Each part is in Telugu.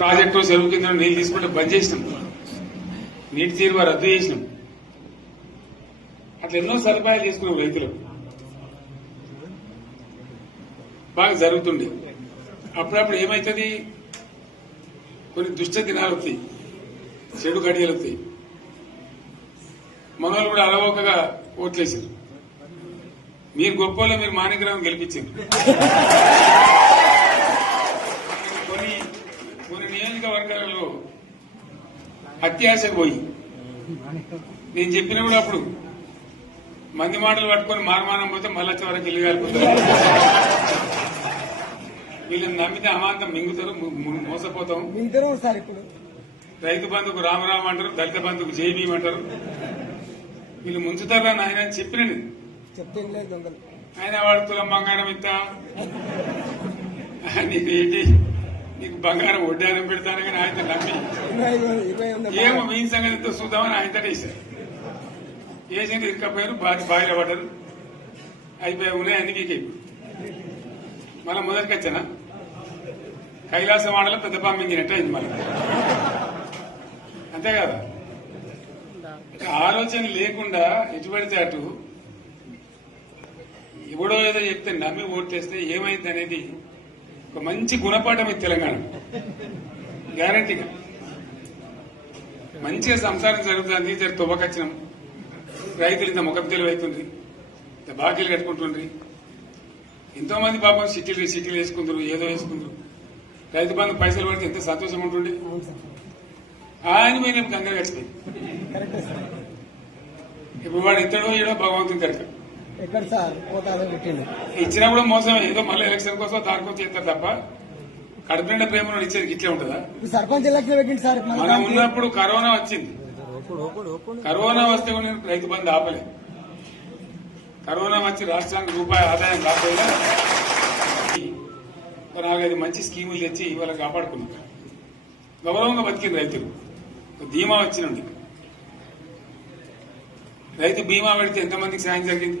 ప్రాజెక్టు చెరువు కింద నీళ్ళు తీసుకుంటే బంద్ చేసినాం. నీటి తీరువ రద్దు చేసినాం. అట్లా ఎన్నో సదుపాయాలు చేసుకున్నాం రైతులు బాగా జరుగుతుండే. అప్పుడప్పుడు ఏమవుతుంది కొన్ని దుష్ట దినాలు వస్తాయి. చెడు గడియలు వస్తాయి. మనోళ్ళు కూడా అలవోకగా ఓట్లేసారు మీరు గొప్పలో మీరు మాణిగ్రహం గెలిపించారు కొన్ని కొన్ని నియోజకవర్గాలలో అత్యాశకు పోయి. నేను చెప్పిన కూడా అప్పుడు మంది మాటలు పట్టుకొని మారమానం పోతే మళ్ళా చివరికి కాలిపోతారు. వీళ్ళని నమ్మితే అమాంతం మింగుతారు మోసపోతాం. రైతు బంధుకు రామరామ అంటారు దళిత బంధుకు జైబీం అంటారు. వీళ్ళు ముంచుతారా నాయన అని చెప్పిన ఆయన వాడు తులం బంగారం ఇస్తా నీకు ఏంటి? నీకు బంగారం వడ్డానం పెడతాను కానీ ఆయన నమ్మి. ఏమో మీ సంగతితో చూద్దామని ఆయన వేశారు వేసింది ఇరకపోయారు బాగా బాయిలో పడ్డారు. అయిపోయి ఉన్నాయి అన్ని పీకే మళ్ళీ మొదటికి వచ్చానా? కైలాస వాడలో పెద్ద పంపింగినట్టు అయింది మళ్ళీ. అంతే కదా? ఆలోచన లేకుండా ఎటు పడితే అటు ఎవడో ఏదో చెప్తే నమ్మి ఓట్లేస్తే ఏమైంది అనేది ఒక మంచి గుణపాఠం ఇది తెలంగాణ. గ్యారంటీగా మంచిగా సంసారం జరుగుతుంది. జర తువ్వకచ్చినాం. రైతులు ఇంత ముఖం తెలివైతుండ్రి ఇంత బాకీలు కట్టుకుంటుండ్రి. ఎంతో మంది పాపం సిటీలు సిటీలు వేసుకుందరు ఏదో వేసుకుందరు. రైతు బంధు పైసలు పడితే ఎంత సంతోషం సార్ ఆయన మీద కరెక్టే సార్ ఇప్పుడు వాడు ఇద్దడో ఏడో భగవంతుని కనుక ఎక్కడ సార్? పెట్టిండు? ఇచ్చినప్పుడు మోసమే. ఏదో మళ్ళీ ఎలక్షన్ కోసం దానికోసం చేస్తారు తప్ప కడుపు నిండా ప్రేమ ఇచ్చేది ఇట్లే ఉంటుందా? సర్పంచ్ ఎలక్షన్ పెట్టిండు సార్ మన ఉన్నప్పుడు కరోనా వచ్చింది. కరోనా వస్తే నేను రైతు బంధు ఆపలే. కరోనా వచ్చి రాష్ట్రానికి రూపాయి ఆదాయం రాకపోయినా ఒక నాలుగైదు మంచి స్కీములు తెచ్చి ఇవాళ కాపాడుకున్నాం. గౌరవంగా బతికిన రైతులు. ధీమా వచ్చినండి రైతు బీమా పెడితే ఎంతమందికి సాయం జరిగింది?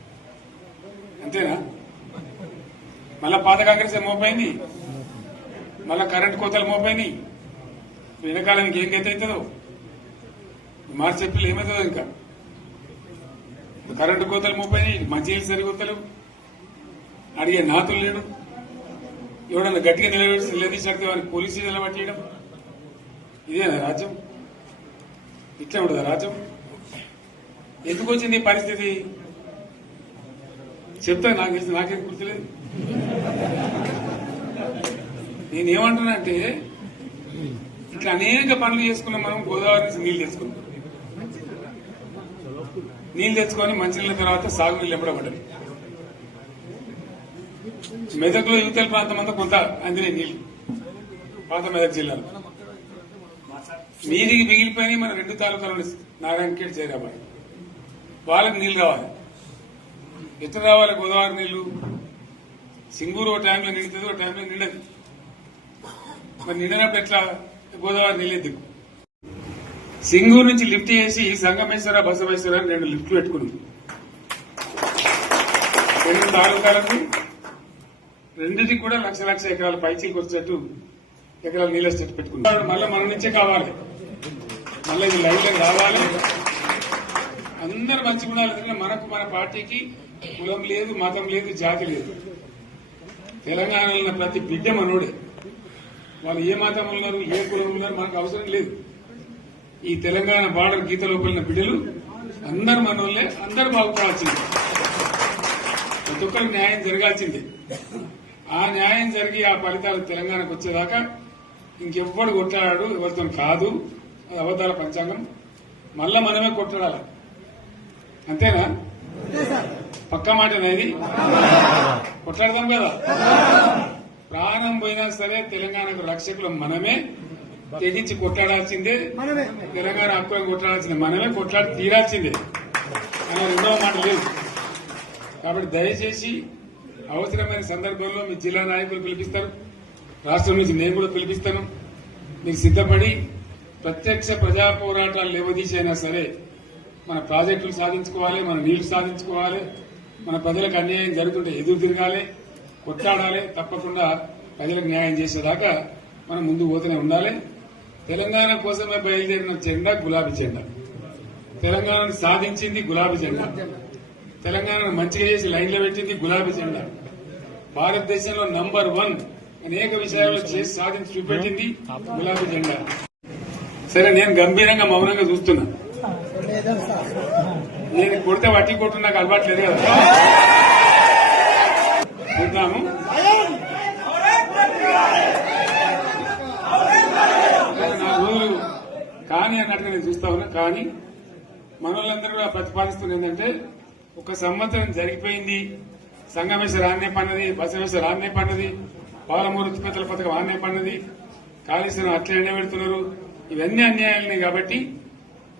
అంతేనా? మళ్ళా పాత కాంగ్రెస్ మోపైంది? మళ్ళా కరెంట్ కోతలు మోపైనాయి వెనకాల ఇంకేం గతి అవుతుందో? మార్చి ఏప్రిల్ ఏమవుతుందో ఇంకా? కరెంటు కోతలు మోపైనాయి మంచినీళ్ళు సరికొత్తలు అడిగే నాతులు లేడు. ఎవడన్నా గట్టిగా నిలబెట్టి నిలదీసినట్టు వారికి పోలీసు నిలబట్టేయడం ఇదేనా రాజ్యం? ఇట్లా ఉండదా రాజ్యం? ఎందుకు వచ్చింది ఈ పరిస్థితి? చెప్తా నాకు నాకేం గుర్తులేదు. నేనేమంటానంటే ఇట్లా అనేక పనులు చేసుకున్నాం మనం గోదావరి నుంచి నీళ్ళు తెచ్చుకున్నాం. నీళ్ళు తెచ్చుకొని మంచినీళ్ళ తర్వాత సాగునీళ్ళు ఎంబడబడ్డాయి మెదక్లో యువతల ప్రాంతం అంతా కొంత అందినాయి నీళ్ళు పాత మెదక్ జిల్లాలో. మీదికి మిగిలిపోయినాయి మన రెండు తాలూకాలు నారాయణఖేడ్ జైరాబాద్. వాళ్ళకి నీళ్ళు కావాలి. ఎట్లా రావాలి గోదావరి నీళ్ళు సింగూరు ఒక టైంలో నిండుతుంది ఒక టైంలో నిండదు. మరి నిండినప్పుడు ఎట్లా గోదావరి నీళ్ళు సింగూరు నుంచి లిఫ్ట్ చేసి సంగమేశ్వర బసవేశ్వర అని రెండు లిఫ్ట్లు పెట్టుకున్నాం. రెండు తాలూకాలకు రెండింటికి కూడా లక్ష లక్ష ఎకరాల పైచీలకు వచ్చేటట్టు ఎకరాల నీళ్ళ స్టెట్ పెట్టుకున్నాం. మళ్ళీ మన నుంచే కావాలి. మళ్ళీ ఇది లైన్లో రావాలి. అందరు మంచి గుణాలు మనకు మన పార్టీకి కులం లేదు మతం లేదు జాతి లేదు. తెలంగాణలో ఉన్న ప్రతి బిడ్డ మనోడే. వాళ్ళు ఏ మతం ఉన్నారు ఏ కులం ఉన్నారు మనకు అవసరం లేదు. ఈ తెలంగాణ బార్డర్ గీత లోపలిన బిడ్డలు అందరు మనోళ్ళే అందరు బాగుపడాల్సిందే. ప్రతి ఒక్కరికి న్యాయం జరగాల్సిందే. ఆ న్యాయం జరిగి ఆ ఫలితాలు తెలంగాణకు వచ్చేదాకా ఇంకెవ్వడు కొట్లాడాడు ఎవరితో కాదు. అది అబద్దాల పంచాంగం. మళ్ళా మనమే కొట్లాడాలి. అంతేనా? పక్క మాట అనేది? కొట్లాడదాం కదా. ప్రాణం పోయినా సరే తెలంగాణకు రక్షకులు మనమే. తెగించి కొట్లాడాల్సిందే. తెలంగాణ హక్కులను కొట్లాడాల్సిందే. మనమే కొట్లాడి తీరాల్సిందే. అనే రెండవ మాట లేదు. కాబట్టి దయచేసి అవసరమైన సందర్భంలో మీ జిల్లా నాయకులు పిలిపిస్తారు. రాష్ట్రం నుంచి నేను కూడా పిలిపిస్తాను. మీకు సిద్ధపడి ప్రత్యక్ష ప్రజా పోరాటాలు లేవదీసైనా సరే మన ప్రాజెక్టులు సాధించుకోవాలి మన నీళ్ళు సాధించుకోవాలి మన ప్రజలకు అన్యాయం జరుగుతుంటే ఎదురు తిరగాలి కొట్లాడాలి తప్పకుండా ప్రజలకు న్యాయం చేసేదాకా మనం ముందు పోతూనే ఉండాలి. తెలంగాణ కోసమే బయలుదేరిన జెండా గులాబీ జెండా. తెలంగాణను సాధించింది గులాబీ జెండా. తెలంగాణను మంచిగా చేసి లైన్లో పెట్టింది గులాబీ జెండా. భారతదేశంలో నంబర్ వన్ అనేక విషయాల్లో చేసి సాధించి చూపెట్టింది గులాబీ జెండా. సరే నేను గంభీరంగా మౌనంగా చూస్తున్నా. నేను కొడితే వట్టి కొట్టు నాకు అలవాట్లేదు కదా. చూద్దాము. నా ఊరు కానీ అన్నట్టుగా నేను చూస్తా ఉన్నా. కానీ మనోళ్ళందరూ కూడా ప్రతిపాదిస్తుంది ఏంటంటే ఒక సంవత్సరం జరిగిపోయింది సంగమేశ్వర ఆన్నే పన్నది బసవేశ్వర ఆన్నే పన్నది పాలమూరు ఉత్పత్తుల పథకం ఆన్నే పన్నది కాళేశ్వరం అట్లే పెడుతున్నారు. ఇవన్నీ అన్యాయాలని కాబట్టి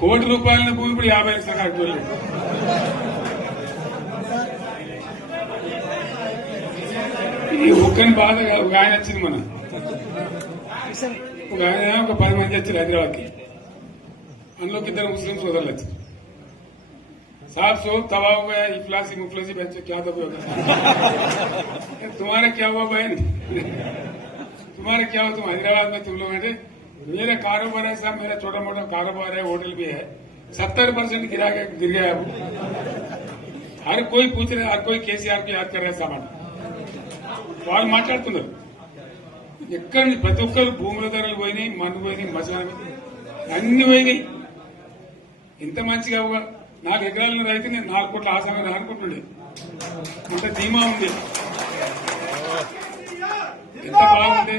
కోటి రూపాయల భూమి ఇప్పుడు యాభై లక్షల కాడికి వెళ్ళింది. ఈ ఒక్కని బాధ కాదు. ఒక ఆయన వచ్చింది మన ఒక ఆయన ఒక పది మంది వచ్చారు హైదరాబాద్కి అందులోకి ఇద్దరు ముస్లిం సోదరులు వచ్చారు साहब सो तवा हुआ है इफलासी मुफलसी बच्चे क्या दबे होगा तुम्हारा क्या हुआ बहन तुम्हारा क्या हुआ तुम हैदराबाद में तुम लोग हैं मेरा कारोबार है साहब मेरा छोटा मोटा कारोबार है होटल भी है सत्तर परसेंट गिरा के गिर गया अब हर कोई पूछ रहे हर कोई केसीआर को याद कर रहे सामान వాళ్ళు మాట్లాడుతున్నారు ఎక్కడ నుంచి ప్రతి ఒక్కరు భూముల ధరలు పోయినాయి మన్ను పోయినాయి మసాలా అన్ని పోయినాయి ఎంత మంచిగా ఒక నాలుగు ఎకరాల రైతు నేను నాలుగు కోట్ల ఆసాగా అనుకుంటుండే అంత ధీమా ఉంది ఎంత బాగుంది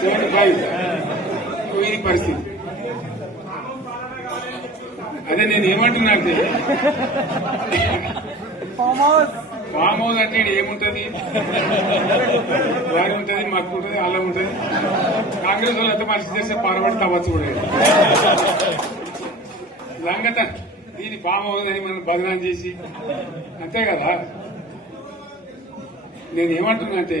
Seventy five. ఇది పరిస్థితి. అదే నేను ఏమంటున్నా అంటే ఫామ్ హౌస్ అంటే ఏముంటది? వారి ఉంటది మక్కు ఉంటది అల్లం ఉంటది. కాంగ్రెస్ వాళ్ళు ఎంత మనిషి చేస్తే పారబడి తవ్వచ్చు కూడా. లంగత దీని ఫామ్ హౌస్ అని మనం బదనాం చేసి అంతే కదా. నేను ఏమంటున్నా అంటే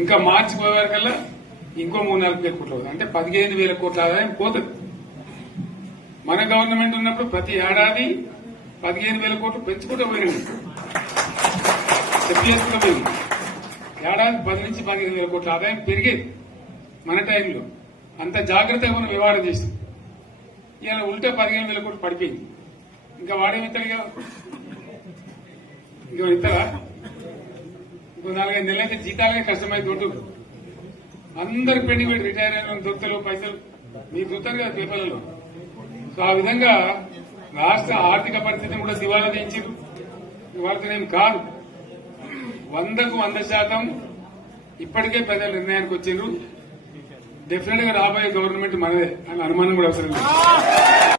ఇంకా మార్చి పోయేవరకల్లా ఇంకో మూడు నాలుగు వేల కోట్లు అంటే పదిహేను వేల కోట్ల ఆదాయం పోతుంది. మన గవర్నమెంట్ ఉన్నప్పుడు ప్రతి ఏడాది పదిహేను వేల కోట్లు పెంచుకుంటూ పోయినాం. చెప్పేసుకుంటూ పోయింది ఏడాది పది నుంచి పదిహేను వేల కోట్ల ఆదాయం పెరిగేది మన టైంలో. అంత జాగ్రత్తగా మనం వ్యవహారం చేస్తాం ఇలా ఉంటే పదిహేను వేల కోట్లు పడిపోయింది. ఇంకా వాడేమి ఇస్తాడుగా ఇంకా ఇస్తారా ఇంకో నాలుగైదు నెలలైతే జీతాలే కష్టమైంది ఉంటుంది అందరు పెండింగ్ పెట్టి రిటైర్ అయిన దొరుకుతలు పైసలు. మీరు చూస్తారు కదా పేపర్లలో. సో ఆ విధంగా రాష్ట్ర ఆర్థిక పరిస్థితిని కూడా దివాలా తీయించారు ఇవాళనేం కాదు. వందకు వంద శాతం ఇప్పటికే ప్రజల నిర్ణయానికి వచ్చిండ్రు డెఫినెట్గా రాబోయే గవర్నమెంట్ మనదే అని అనుమానం కూడా అవసరం లేదు.